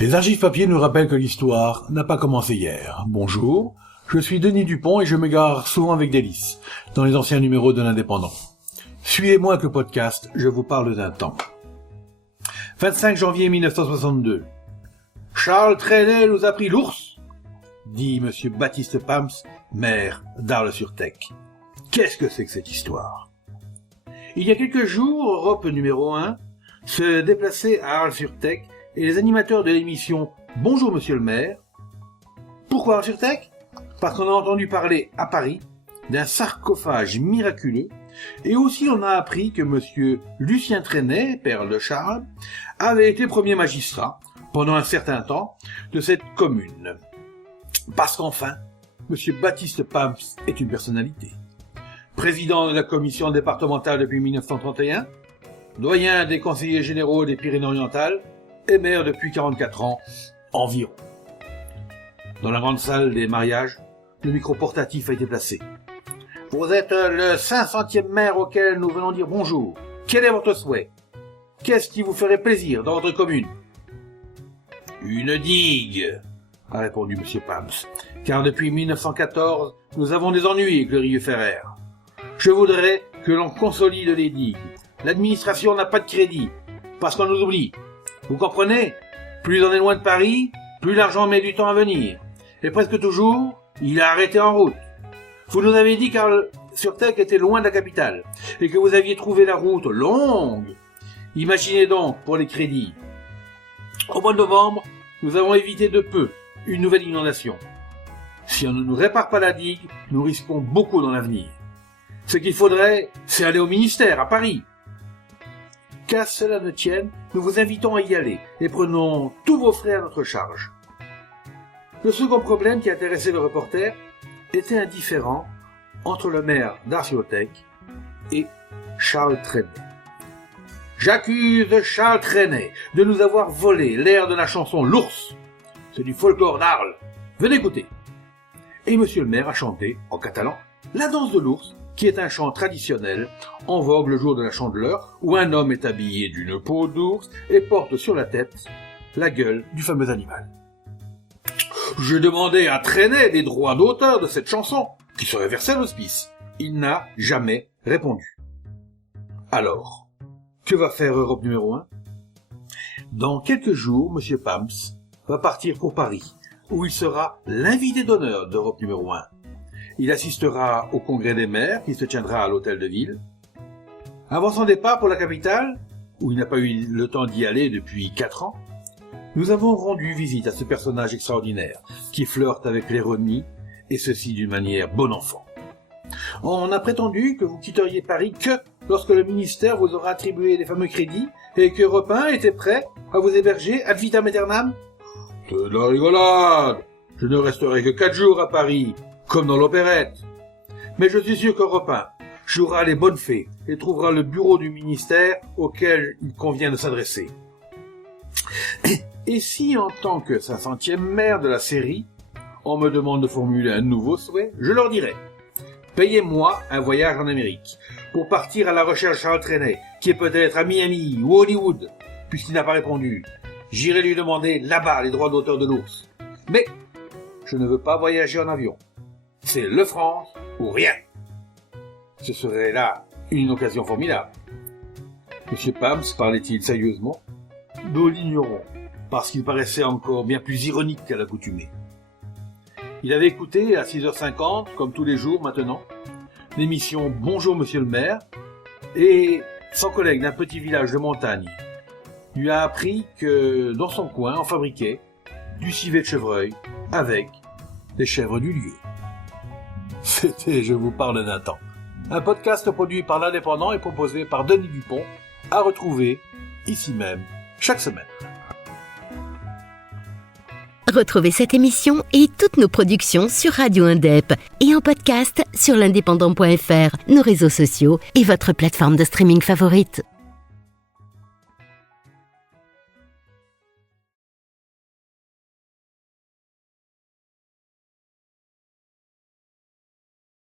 Les archives papier nous rappellent que l'histoire n'a pas commencé hier. Bonjour, je suis Denis Dupont et je m'égare souvent avec délice dans les anciens numéros de l'Indépendant. Suivez-moi avec le podcast, je vous parle d'un temps. 25 janvier 1962. Charles Trenet nous a pris l'ours, dit M. Baptiste Pams, maire d'Arles-sur-Tech. Qu'est-ce que c'est que cette histoire? Il y a quelques jours, Europe numéro 1 se déplaçait à Arles-sur-Tech et les animateurs de l'émission Bonjour Monsieur le maire. Pourquoi Arles-sur-Tech? Parce qu'on a entendu parler à Paris d'un sarcophage miraculeux et aussi on a appris que Monsieur Lucien Trenet, père de Charles, avait été premier magistrat pendant un certain temps de cette commune. Parce qu'enfin, Monsieur Baptiste Pams est une personnalité. Président de la commission départementale depuis 1931, doyen des conseillers généraux des Pyrénées-Orientales et maire depuis 44 ans environ. Dans la grande salle des mariages, le micro portatif a été placé. Vous êtes le 500e maire auquel nous venons dire bonjour. Quel est votre souhait? Qu'est-ce qui vous ferait plaisir dans votre commune? Une digue, a répondu M. Pams, car depuis 1914, nous avons des ennuis avec le Rieux-Ferrer. Je voudrais que l'on consolide les digues. L'administration n'a pas de crédit, parce qu'on nous oublie. Vous comprenez? Plus on est loin de Paris, plus l'argent met du temps à venir. Et presque toujours, il a arrêté en route. Vous nous avez dit qu'Arles-sur-Tech était loin de la capitale, et que vous aviez trouvé la route longue. Imaginez donc pour les crédits. Au mois de novembre, nous avons évité de peu une nouvelle inondation. Si on ne nous répare pas la digue, nous risquons beaucoup dans l'avenir. Ce qu'il faudrait, c'est aller au ministère, à Paris. Qu'à cela ne tienne, nous vous invitons à y aller et prenons tous vos frais à notre charge. Le second problème qui intéressait le reporter était un différend entre le maire d'Arles-sur-Tech et Charles Trenet. J'accuse Charles Trenet de nous avoir volé l'air de la chanson L'ours. C'est du folklore d'Arles. Venez écouter. Et monsieur le maire a chanté, en catalan, la danse de l'ours, qui est un chant traditionnel, en vogue le jour de la Chandeleur, où un homme est habillé d'une peau d'ours et porte sur la tête la gueule du fameux animal. J'ai demandé à Trenet des droits d'auteur de cette chanson, qui serait versée à l'hospice. Il n'a jamais répondu. Alors, que va faire Europe numéro 1? Dans quelques jours, M. Pams va partir pour Paris, où il sera l'invité d'honneur d'Europe numéro 1. Il assistera au congrès des maires qui se tiendra à l'hôtel de ville. Avant son départ pour la capitale, où il n'a pas eu le temps d'y aller depuis 4 ans, nous avons rendu visite à ce personnage extraordinaire qui flirte avec l'ironie et ceci d'une manière bon enfant. On a prétendu que vous quitteriez Paris que lorsque le ministère vous aura attribué les fameux crédits et que Europe 1 était prêt à vous héberger ad vitam aeternam. C'est de la rigolade. Je ne resterai que 4 jours à Paris, comme dans l'opérette. Mais je suis sûr qu'Europe 1 jouera les bonnes fées et trouvera le bureau du ministère auquel il convient de s'adresser. Et si, en tant que 500e maire de la série, on me demande de formuler un nouveau souhait, je leur dirai: payez-moi un voyage en Amérique pour partir à la recherche de Charles Trenet, qui est peut-être à Miami ou Hollywood, puisqu'il n'a pas répondu. J'irai lui demander là-bas les droits d'auteur de l'ours. Mais je ne veux pas voyager en avion. C'est le France ou rien. Ce serait là une occasion formidable. M. Pams parlait-il sérieusement? Nous l'ignorons, parce qu'il paraissait encore bien plus ironique qu'à l'accoutumée. Il avait écouté à 6h50, comme tous les jours maintenant, l'émission Bonjour Monsieur le maire, et son collègue d'un petit village de montagne lui a appris que dans son coin on fabriquait du civet de chevreuil avec des chèvres du lieu. C'était Je vous parle d'un temps. Un podcast produit par l'Indépendant et proposé par Denis Dupont, à retrouver ici même chaque semaine. Retrouvez cette émission et toutes nos productions sur Radio Indep et en podcast sur l'indépendant.fr, nos réseaux sociaux et votre plateforme de streaming favorite.